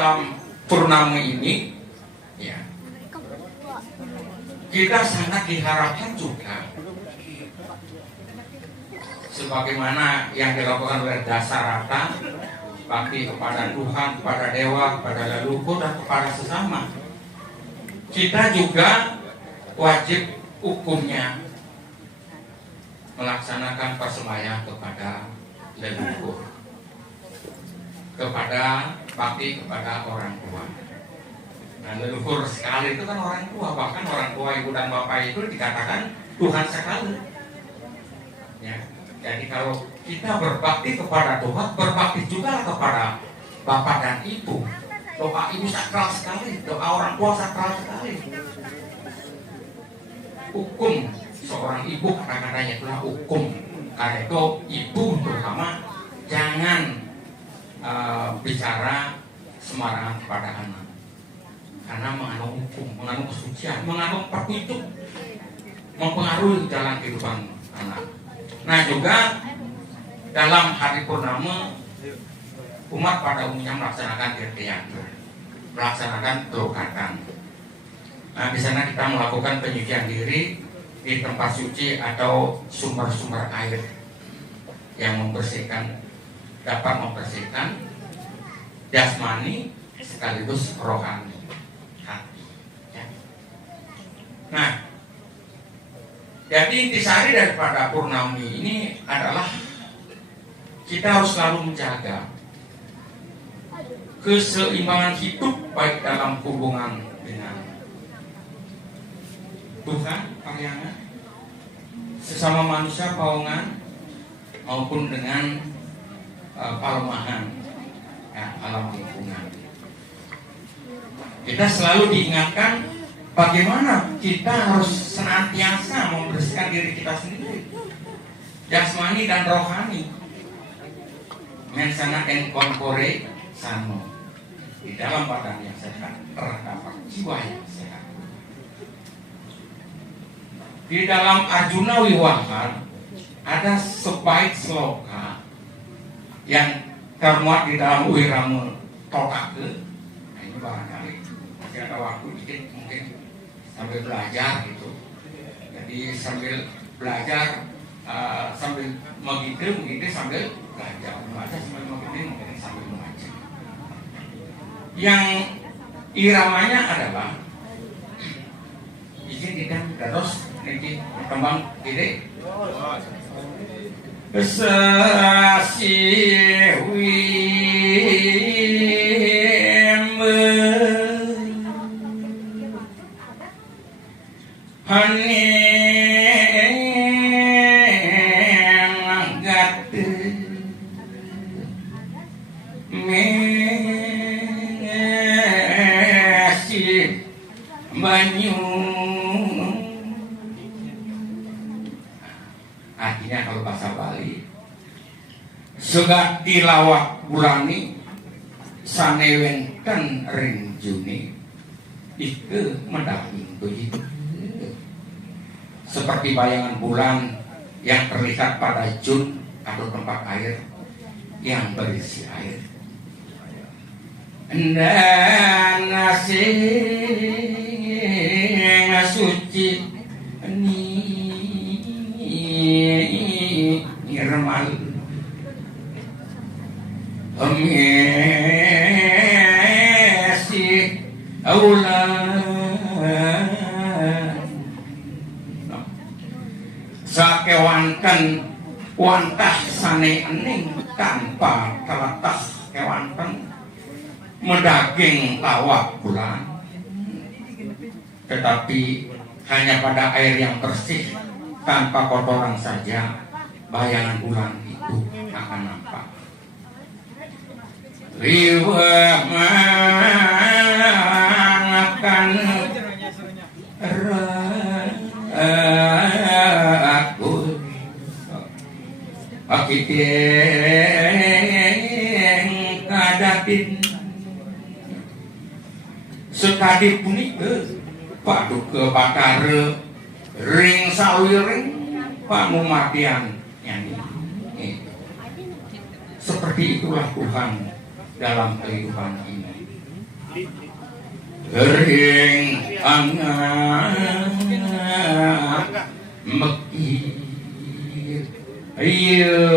dalam purnama ini, ya, kita sangat diharapkan juga sebagaimana yang dilakukan oleh Dasarata, bakti kepada Tuhan, kepada dewa, kepada leluhur, dan kepada sesama. Kita juga wajib hukumnya melaksanakan persembahyaan kepada leluhur, kepada bakti kepada orang tua. Nah, leluhur sekali itu kan orang tua, bahkan orang tua ibu dan bapak itu dikatakan Tuhan sekali. Ya, jadi kalau kita berbakti kepada Tuhan, berbakti juga kepada bapak dan ibu. Doa ibu sakral sekali, doa orang tua sakral sekali. Hukum seorang ibu, kata-katanya itulah hukum. Karena itu ibu terutama jangan bicara sembarangan kepada anak, karena mengandung hukum, mengandung kesucian, mengandung petunjuk, mempengaruhi jalan kehidupan anak. Nah, juga dalam hari purnama umat pada umumnya melaksanakan kirtian, melaksanakan drogatan. Nah, di sana kita melakukan penyucian diri di tempat suci atau sumber-sumber air yang membersihkan, dapat membersihkan jasmani sekaligus rohani hati. Ya. Nah, jadi intisari daripada purnami ini adalah kita harus selalu menjaga keseimbangan hidup, baik dalam hubungan dengan Tuhan, pariangan, sesama manusia, paungan, maupun dengan palemahan, ya, alam lingkungan. Kita selalu diingatkan bagaimana kita harus senantiasa membersihkan diri kita sendiri, jasmani dan rohani. Mensana en corpore sano, di dalam badan yang sehat terdapat jiwa yang sehat. Di dalam Arjuna Wiwaha ada sebaik sloka yang termuat di dalam Wirama Totake. Nah, ini barangkali masih ada waktu dikit, mungkin sambil belajar gitu. Jadi sambil belajar, sambil begitu sambil belajar, membaca sambil begitu sambil membaca. Yang iramanya adalah izin tidak terus nanti kembang ide artinya kalau bahasa Bali sudah tilawak bulani sanewengken ring Juni itu mendahing begitu, seperti bayangan bulan yang terlihat pada Jun atau tempat air yang berisi air. Dan nasi suci nirmal amesi aulan sakewanten wantah sane ening tanpa terletak kewanten mendaging lawak bulan, tetapi hanya pada air yang bersih tanpa kotoran saja bayangan bulan itu akan nampak. Riwah makan aku akiteng kadatin sekadip punika paduka bakare ring sawiring pamumatian nyanyi. Seperti itulah Tuhan dalam kehidupan ini. Ring angan mekir ayo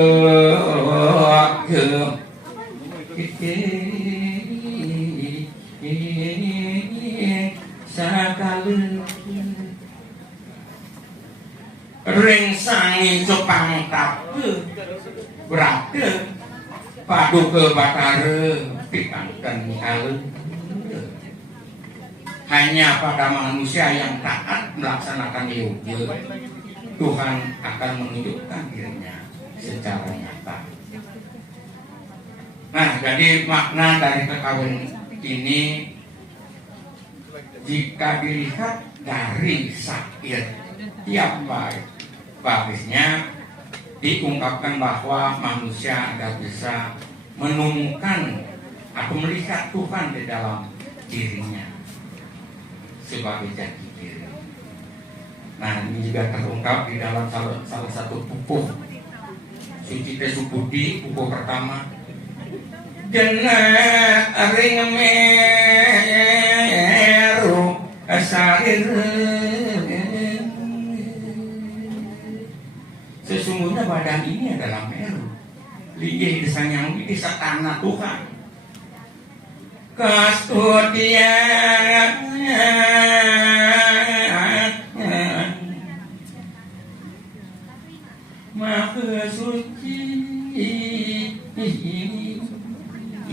ke sakale ring sanging cepang tape berate paduka batare pikanten kaleu. Hanya pada manusia yang taat melaksanakan yoga, Tuhan akan menunjukkan dirinya secara nyata. Nah, jadi makna dari kekawin ini jika dilihat dari syair tiap barisnya diungkapkan bahwa manusia agar bisa menemukan atau melihat Tuhan di dalam dirinya sebagai jati diri. Nah, ini juga terungkap di dalam salah satu pupuh Suci Tesubudi, pupuh pertama. Jenak ring meru asair. Sesungguhnya badan ini adalah meru. Linggih disanyang di tanah Tuhan. Kastudia Maha suci.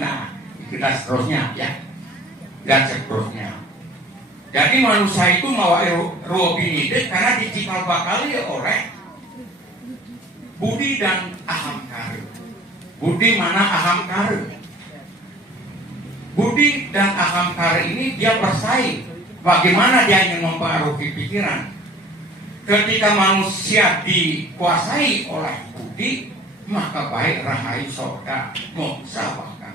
Nah, kita seterusnya ya. Dan seterusnya. Jadi manusia itu mau roh binide karena dicikal bakal oleh budi dan aham kare. Budi mana aham kare? Budi dan aham kare ini dia bersaing. Bagaimana dia ingin mempengaruhi pikiran? Ketika manusia dikuasai oleh budi, maka baik rahayu surga, moksa bahkan.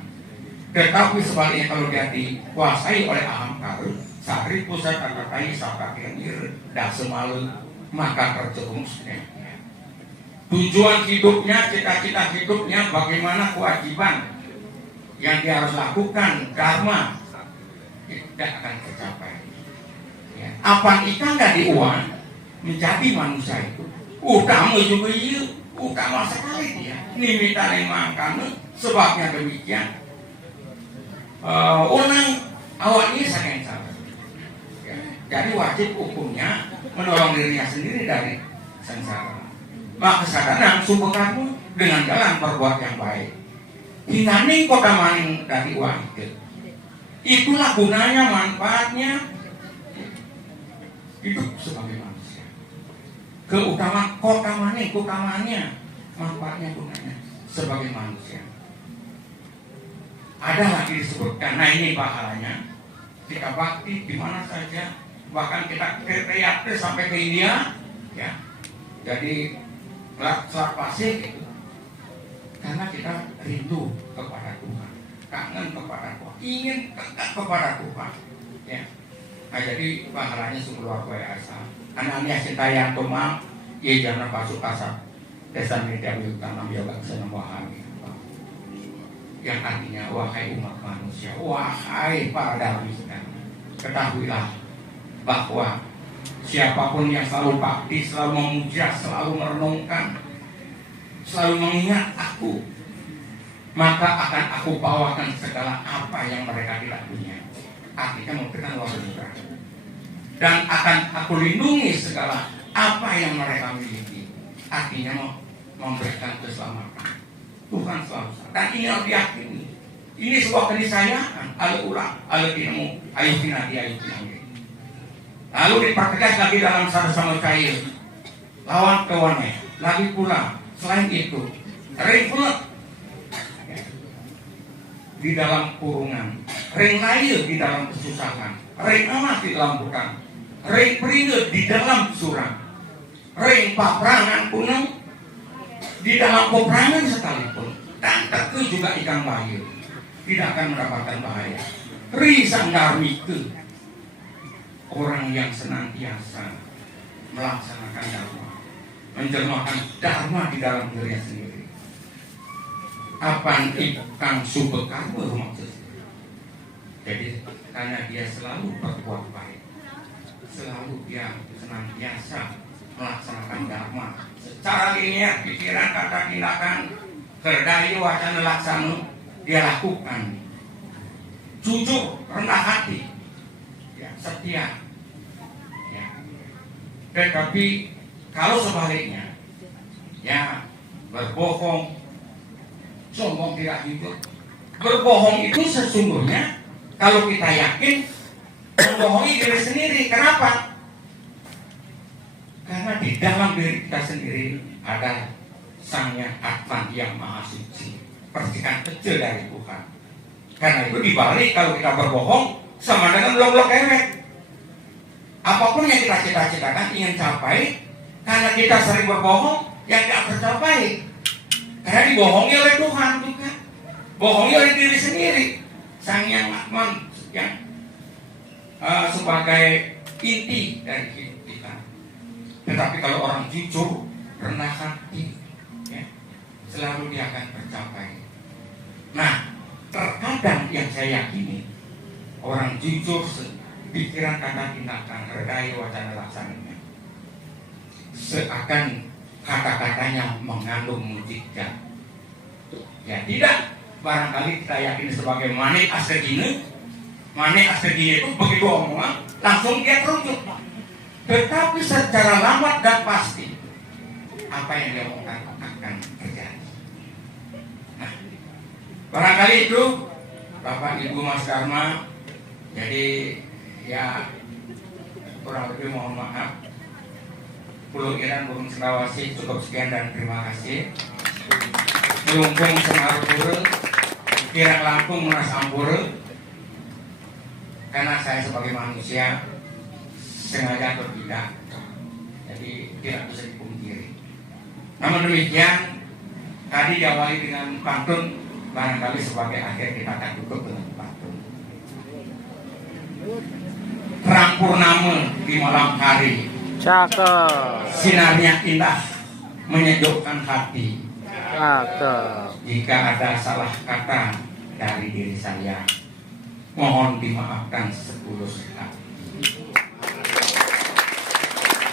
Tetapi sebaliknya kalau dia dikuasai oleh aham kare, sari pusat katakai sakakir dah semalu, maka terjerumusnya. Tujuan hidupnya, cita-cita hidupnya, bagaimana kewajiban yang dia harus lakukan, dharma tidak akan tercapai. Ya. Apa ikan dari uang menjadi manusia itu utama juga iya, utama sekali dia. Nimita makan sebabnya demikian. Orang awalnya sangat salah. Ya. Jadi wajib hukumnya menolong dirinya sendiri dari sengsara. Maka kesadaran sumber kamu dengan jalan berbuat yang baik. Hingganing kota maning dari uang itu. Itulah gunanya, manfaatnya hidup sebagai manusia. Keutamaan kota maning, keutamanya, manfaatnya, gunanya sebagai manusia. Ada lagi disebutkan. Nah, ini pahalanya. Kita bakti di mana saja, bahkan kita teriak sampai ke India, ya. Jadi Selat Pasir gitu. Karena kita rindu kepada Tuhan, kangen kepada Tuhan, ingin dekat kepada Tuhan. Ya. Nah, jadi pahalanya sungguh luar biasa. Anaknya Sintayang Tomang, ia jangan pasuk kasar. Desa media tanam yoga senang wahai. Yang artinya wahai umat manusia, wahai para darwis, ketahuilah bahwa siapapun yang selalu bakti, selalu memuja, selalu merenungkan, selalu mengingat aku, maka akan aku bawakan segala apa yang mereka tidak punya. Artinya memberikan luar biasa. Dan akan aku lindungi segala apa yang mereka miliki. Artinya memberikan keselamatan. Tuhan selalu. Dan ini harus diyakini. Ini sebuah keniscayaan. Al-ulah, al-ilmu, ayutinati, ayutinati. Lalu dipertegas lagi dalam sama cair. Lawan kawannya. Lagi pula. Selain itu, ring pulut di dalam kurungan, ring layu di dalam kesusahan, ring amat di dalam hutan, ring peringet di dalam surang, ring paprangan puneng di dalam peperangan sekalipun, dan terke juga ikan bayu tidak akan mendapatkan bahaya. Risang darmike, orang yang senantiasa melaksanakan dharma, menjelmakan dharma di dalam dirinya sendiri. Apa ikang subekar maksudnya? Jadi karena dia selalu berbuat baik, selalu dia senantiasa melaksanakan dharma secara linear, pikiran, kata, tindakan, kerdayu, wacana, laksana dia lakukan. Jujur, rendah hati, ya, setia. Ya. Tetapi kalau sebaliknya, ya, berbohong, sombong, tidak jujur. Berbohong itu sesungguhnya kalau kita yakin membohongi diri sendiri. Kenapa? Karena di dalam diri kita sendiri ada Sang Yang Atman yang Maha Suci, percikan kecil dari Tuhan. Karena itu dibalik kalau kita berbohong sama dengan blok-blok ewek. Apapun yang kita cita-citakan ingin capai, karena kita sering berbohong yang tidak tercapai. Karena dibohongi oleh Tuhan juga, bohongi oleh diri sendiri. Sang Yang Atman yang sebagai inti dari hidup kita. Tetapi kalau orang jujur, rendah hati, ya, selalu dia akan tercapai. Nah, terkadang yang saya yakini orang jujur, pikiran, kata, tindakan, redaya, wacana, laksananya, seakan kata-katanya mengandung mujizat. Ya tidak, barangkali kita yakin sebagai Manik Astagina. Manik Astagina itu begitu omongan langsung dia terujuk. Tetapi secara lambat dan pasti apa yang dia omongkan akan terjadi. Nah, barangkali itu Bapak Ibu Mas Dharma. Jadi ya kurang lebih mohon maaf. Pulau Iran Burung Sulawesi cukup sekian dan terima kasih. Melungkung Semarupura, Kirang Lampung Menas Ampura. Karena saya sebagai manusia sengaja berbeda, jadi tidak bisa dipungkiri. Namun demikian, tadi diawali dengan pantun, barangkali sebagai akhir kita akan tutup dengan pantun. Terang purnama di malam hari, cakep, sinarnya indah, menyejukkan hati. cakep. Jika ada salah kata dari diri saya, mohon dimaafkan setulus hati.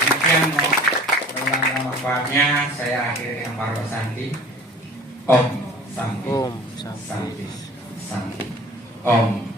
Demikian dalam manfaatnya saya akhiri dengan para santi. Om Santi, Om Santi, Santi, Om